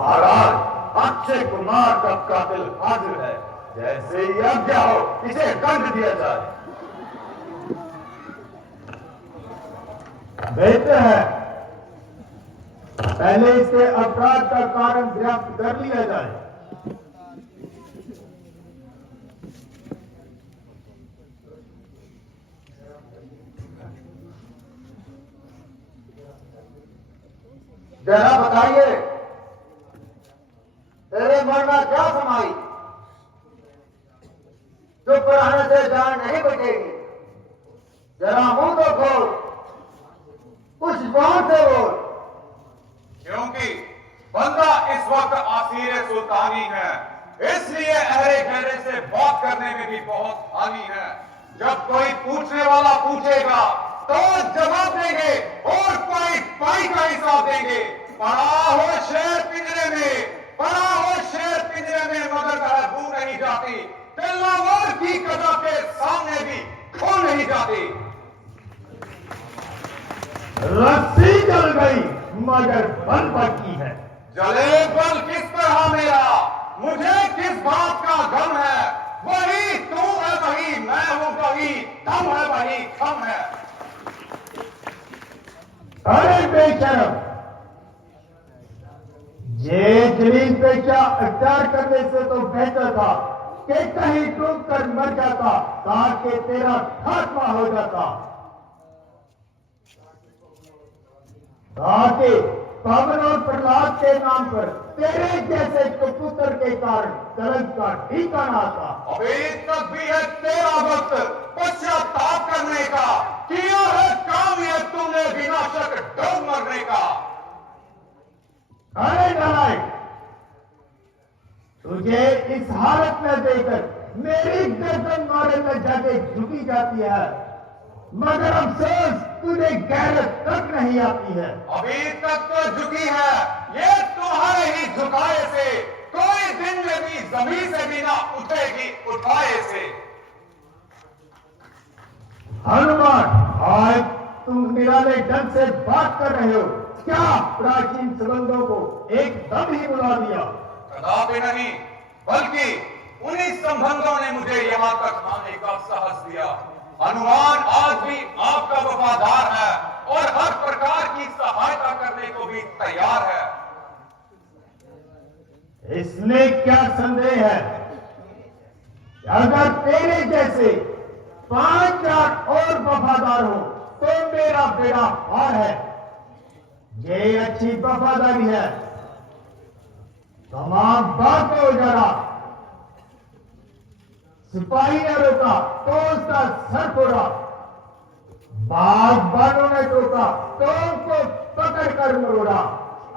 महाराज, अक्षय कुमार का कातिल हाजिर है। जैसे ही आज्ञा हो इसे दंड दिया जाए। बेहतर है, पहले इसके अपराध का कारण गिरफ्त कर लिया जाए। जरा बताइए, तेरे मन में क्या समाई? चुप रहने से जान नहीं बचेगी। जरा मुंह तो खोल, कुछ बात से बोल। क्योंकि बंदा इस वक्त आसीर सुल्तानी है, इसलिए अहरे गहरे से बात करने में भी बहुत हानि है। जब कोई पूछने वाला पूछेगा तो जवाब देंगे और कोई पाई का हिसाब देंगे। पड़ा हो शेर पिंजरे में, पड़ा हो शेर पिंजरे में, मगर वह दूर नहीं जाती। पिल्लावर की कदम के सामने भी खो नहीं जाती। रस्सी जल गई मगर बल बाकी है। जले बल किस तरह मेरा, मुझे किस बात का गम है। वही तू है, वही मैं हूं, वही दम है, वही खम है। अरे बेशरम, ये जलील पेशा अख्तियार करने से तो बेहतर था कि कहीं डूब कर मर जाता, ताकि तेरा खात्मा हो जाता। ताकि पवन और प्रहलाद के नाम पर तेरे जैसे कबूतर के कारण कलंक का ठिकाना आता। अभी तक भी है तेरा वक्त पश्चाताप करने का। किया है काम ये तूने बिना शक डूब मरने का। अरे नारायण, तुझे इस हालत में देखकर मेरी गर्दन मारे में जाके झुकी जाती है, मगर अफसोस तुझे गैरत तक नहीं आती है। अभी तक तो झुकी है, ये तुम्हारे ही झुकाए से कोई दिन में भी जमीन से भी ना उठेगी उठाए से। हनुमान, आज तुम निराले ढंग से बात कर रहे हो। क्या प्राचीन संबंधों को एकदम ही बुला दिया? कदापि नहीं, बल्कि उन्हीं संबंधों ने मुझे यहां तक आने का साहस दिया। हनुमान आज भी आपका वफादार है और हर प्रकार की सहायता करने को भी तैयार है। इसमें क्या संदेह है? अगर तेरे जैसे 5-4 और वफादार हो तो मेरा बेड़ा पार है। ये अच्छी वफादारी है। तमाम बात में उजारा, सिपाही ने रोका तो उसका सर फोड़ा, बागबानों ने टोका तो उनको पकड़ कर मरोड़ा,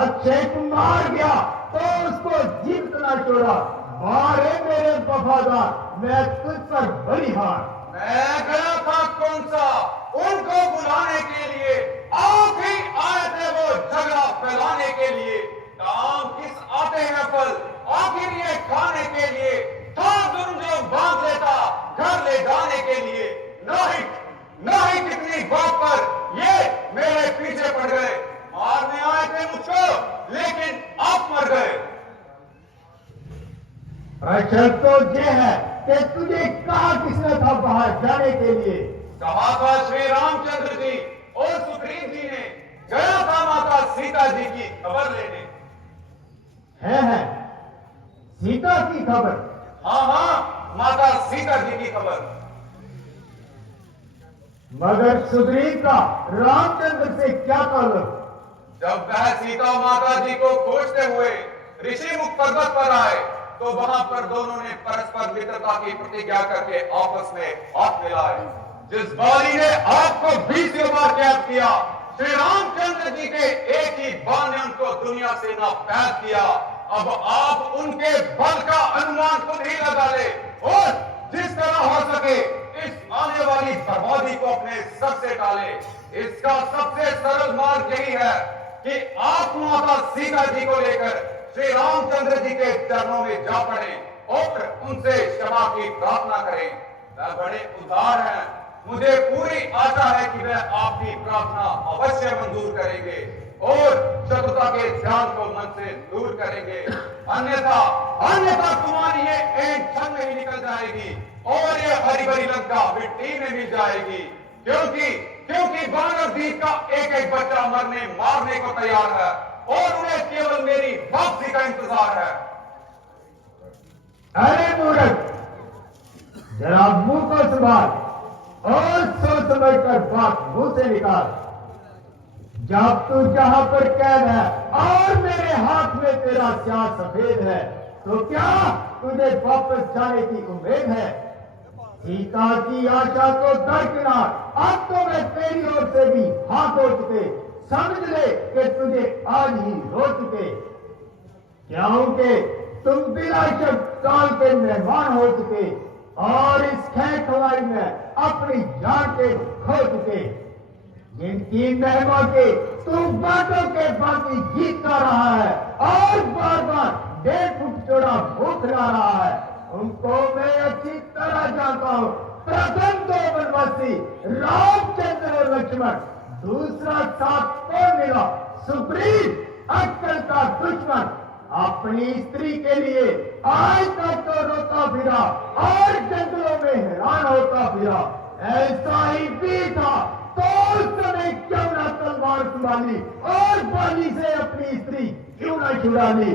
अक्षय कुमार गया तो उसको जीवित न छोड़ा। मारे मेरे वफादार, मैं तुझ पर बड़ी हार। मैं गया था कौन सा उनको बुलाने के लिए, आप ही आए थे वो झगड़ा फैलाने के लिए। काम किस आते हैं फल, आखिर ये खाने के लिए था जुर्म जो बांध लेता घर ले जाने के लिए। नहीं कितनी बात पर ये मेरे पीछे पड़ गए। मारने आए थे मुझको लेकिन आप मर गए। प्रश्न तो ये है कि तुझे कहा किसने था बाहर जाने के लिए? कहा था श्री रामचंद्र जी और सुग्रीव जी ने। गया था माता सीता जी की खबर लेने। है सीता की खबर? हाँ, माता सीता जी की खबर। मगर सुग्रीव का रामचंद्र से क्या ताल्लुक? जब वह सीता माता जी को खोजते हुए ऋषि मुख पर्वत पर आए तो वहां पर दोनों ने परस्पर मित्रता की प्रतिज्ञा करके आपस में हाथ मिलाए। जिस बाली ने आपको 20 बार कैद किया, श्री रामचंद्र जी के एक ही बाल ने उनको दुनिया से नापैद किया। अब आप उनके बल का अनुमान खुद ही लगा ले और जिस तरह हो सके इस आने वाली बर्बादी को अपने सर से टाले। इसका सबसे सरल मार्ग यही है कि आप माता सीता जी को लेकर श्री रामचंद्र जी के चरणों में जा पड़े और उनसे क्षमा की प्रार्थना करें। वह बड़े उदार हैं। मुझे पूरी आशा है कि वह आपकी प्रार्थना अवश्य मंजूर करेंगे और चतुरता के ध्यान को मन से दूर करेंगे। अन्यथा अन्यथा तुम्हारी ये ऐंठ क्षण में ही निकल जाएगी और ये हरी भरी लंका मिट्टी में मिल जाएगी, क्योंकि वानरदीप का एक एक बच्चा मारने को तैयार है और उन्हें केवल मेरी वापसी का इंतजार है। अरे मूर्ख, जरा मुंह को संभाल और सोच समझ कर बात मुंह से निकाल। जब तू जहां पर कैद है और मेरे हाथ में तेरा स्याह सफेद है, तो क्या तुझे वापस जाने की उम्मीद है? सीता की आशा को दरकिनार, अब तो मैं तेरी ओर से भी हाथ धो चुके। समझ ले कि तुझे आज ही रो चुके, क्योंकि तुम बिना शक काल के मेहमान हो चुके और इस खैर खवाई में अपनी जान के खो चुके। जिनकी महिमा के तू बातों के बाकी गीत गा रहा है और बार बार 1.5 फुट चौड़ा भूख ला रहा है, उनको मैं अच्छी तरह जानता हूं। प्रथम 2 वनवासी रामचंद्र और लक्ष्मण, दूसरा साथ कौन मिला? सुग्रीव, अक्कल का दुश्मन, अपनी स्त्री के लिए आज तक तो रोता फिरा और जंगलों में हैरान होता फिरा। ऐसा ही भी था तो उस समय क्यों ना तलवार संभाली और बाली से अपनी स्त्री क्यों ना छुड़ा ली?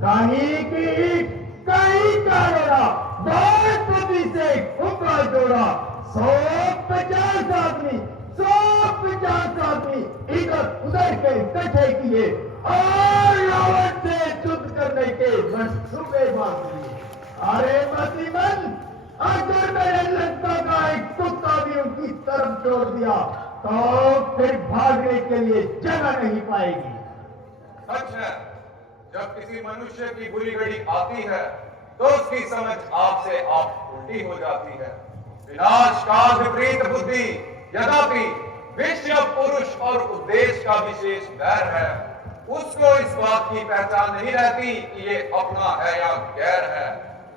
कहीं की ईंट कहीं का रोड़ा, बहुत बुद्धि से उम्र जोड़ा। 150 आदमी इधर उधर के इकट्ठे किए और रावण से युद्ध करने के मंसूबे बांध लिए। अरे मसीमन, अगर मेरे लंका का एक कुत्ता भी उनकी तरफ छोड़ दिया तो फिर भागने के लिए जगह नहीं पाएगी। सच है, जब किसी मनुष्य की बुरी घड़ी आती है तो उसकी समझ आपसे आप उल्टी हो जाती है। विनाश का विपरीत बुद्धि, यद्यपि विषय पुरुष और उद्देश्य का विशेष वैर है, उसको इस बात की पहचान नहीं रहती कि ये अपना है या गैर है।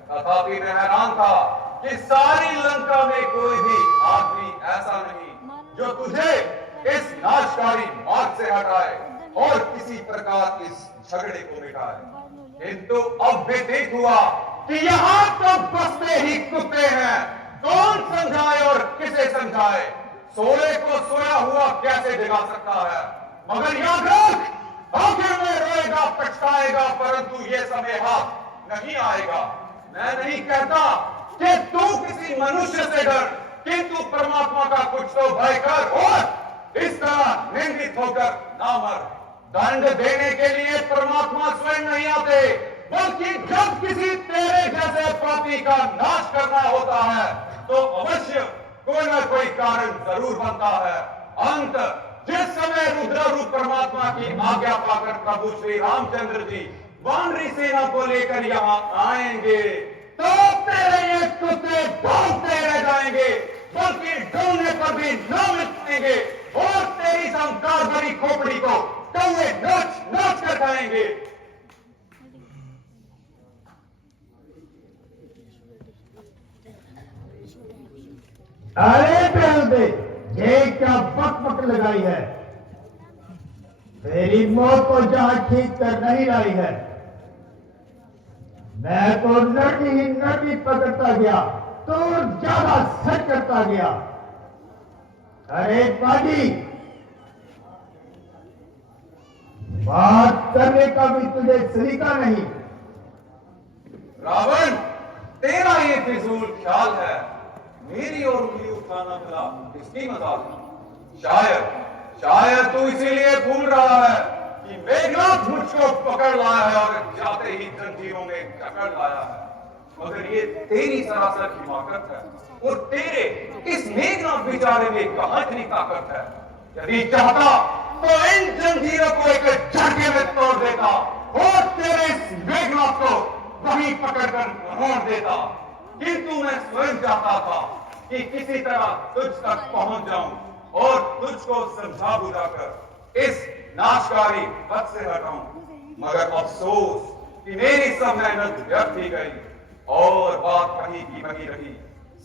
तथापि मैं हैरान था कि सारी लंका में कोई भी आदमी ऐसा नहीं जो तुझे इस नाशकारी मार्ग से हटाए और किसी प्रकार इस झगड़े को मिटाए। किंतु अब व्यतीत हुआ कि यहाँ तो बसते ही कुत्ते हैं, कौन समझाए और किसे समझाए? सोए को सोया हुआ कैसे जगा सकता है? मगर याद रख, आखिर में रोएगा पछताएगा, परंतु ये समय हाथ नहीं आएगा। मैं नहीं कहता कि तू किसी मनुष्य से डर, किंतु परमात्मा का कुछ तो भय कर और इस तरह निंदित होकर ना मर। दंड देने के लिए परमात्मा स्वयं नहीं आते, बल्कि जब किसी तेरे जैसे पापी का नाश करना होता है तो अवश्य कोई ना कोई कारण जरूर बनता है। अंत जिस समय रुद्र रूप परमात्मा की आज्ञा पाकर प्रभु श्री रामचंद्र जी वानरी सेना को लेकर यहाँ आएंगे तो तेरे ये कुत्ते भौंकते रह जाएंगे, बल्कि ढूंढने पर भी न मिलेंगे और तेरी संकार भरी खोपड़ी को कौवे नोच नोच कर खाएंगे। अरे बेहुदे, ये क्या बकबक लगाई है? तेरी मौत को जहां ठीक कर नहीं लाई है, मैं तो नटी ही नटी पकड़ता गया तो ज्यादा सच करता गया। अरे बाजी, बात करने का भी तुझे सलीका नहीं। रावण, तेरा ये फिजूल ख्याल है, मेरी ओर उंगली उठाना भला किसकी मजाक है? शायद तू इसीलिए भूल रहा है कि मेघनाथ मुझको पकड़ लाया है और जाते ही जंजीरों में जकड़ लाया है। मगर ये तेरी सरासर हिमाकत है और तेरे इस मेघनाथ बेचारे में कहां इतनी ताकत है? यदि चाहता तो इन जंजीरों को एक झटके में तोड़ देता और तेरे इस मेघनाथ को वहीं पकड़कर मोड़ देता, किंतु मैं स्वयं चाहता था कि किसी तरह तुझ तक पहुंच जाऊं और तुझको समझा बुझाकर इस नाशकारी पथ से हटाऊं। मगर अफसोस कि मेरी सब मेहनत व्यर्थ ही गई और बात वही की वही रही।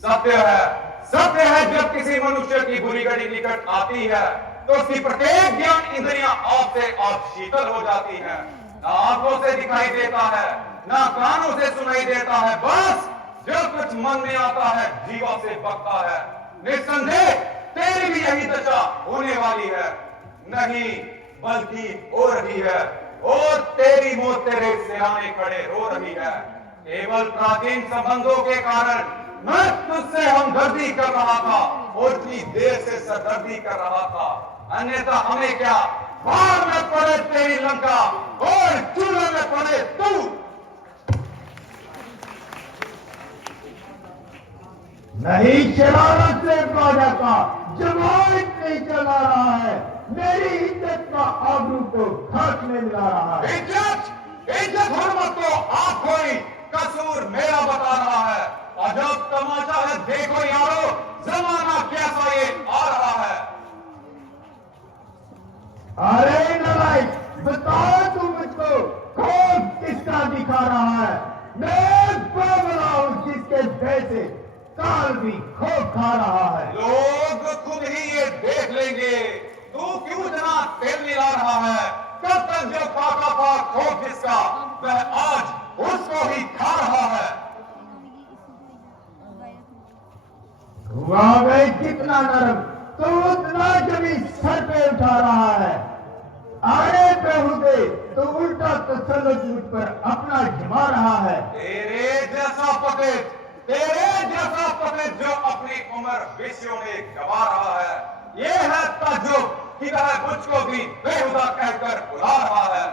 सत्य है जब किसी मनुष्य की बुरी घड़ी निकट आती है तो उसकी प्रत्येक ज्ञान इंद्रियां आपसे आप शीतल हो जाती हैं। ना आंखों से दिखाई देता है, ना कानों से सुनाई देता है, बस जो कुछ मन में आता है जीवा से बकता है। निस्संदेह तेरी भी यही दशा होने वाली है, नहीं बल्कि हो रही है, और तेरी मौत तेरे सिराने खड़े रो रही है। केवल प्राचीन संबंधों के कारण मैं तुझसे हमदर्दी कर रहा था और इतनी देर से सरदर्दी कर रहा था, अन्यथा हमें क्या, भार में पड़े तेरी लंका और चूल्हे में पड़े तू। नहीं शरारत से राजा का जमात नहीं चला रहा है, मेरी इज्जत का आबरू को घाट में मिला रहा है। इज्जत हुर्मत तो आप कोई, कसूर मेरा बता रहा है। अजब तमाशा है, देखो यारो जमाना कैसा ये आ रहा है। अरे नालायक, बताओ तुम मुझको कौन किसका दिखा रहा है? मैं बाबला हूं जिसके जैसे काल भी खोप खा रहा है। लोग खुद ही ये देख लेंगे तू क्यों इतना तेल मिला रहा है। कब तक जो पाका था खोप जिसका, वह आज उसको ही खा रहा है। हुआ गए कितना नरम तो उतना जमीन सर पे उठा रहा है। अरे बेहुदे, तो उल्टा तसल्लुत मुझ पर अपना जमा रहा है। तेरे जैसा पतित जो अपनी उम्र विषयों में गवा रहा है, ये है ताज्जुब कि वह मुझको भी बेहुदा कहकर बुला रहा है।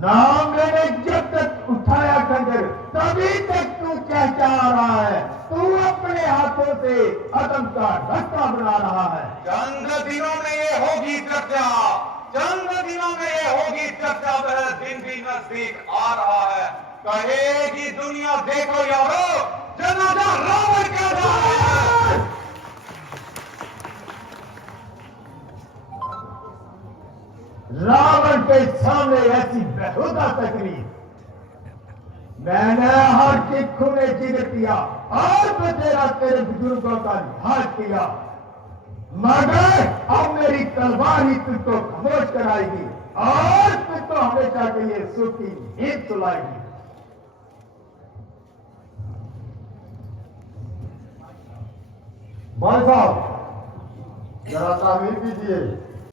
नाम मैंने जब तक उठाया खंजर तभी तक तू चहचहा रहा है। तू अपने हाथों से अदम का रास्ता बना रहा है। चंद दिनों में ये होगी चर्चा, चंद दिनों में ये होगी चर्चा, वह दिन भी नजदीक आ रहा है। कहेगी दुनिया देखो यारो, जनाजा रावण का जा रहा है। रावण के सामने ऐसी बेहुदा तकलीफ मैंने हर के खूने जिगर किया और बतेरा तेरे बुजुर्गों का लिहाज किया, मगर अब मेरी तलवार ही तुझको खामोश कराएगी और तुझको हमेशा के लिए सूखी नींद सुलाएगी। भाई साहब जरा तामीर कीजिए।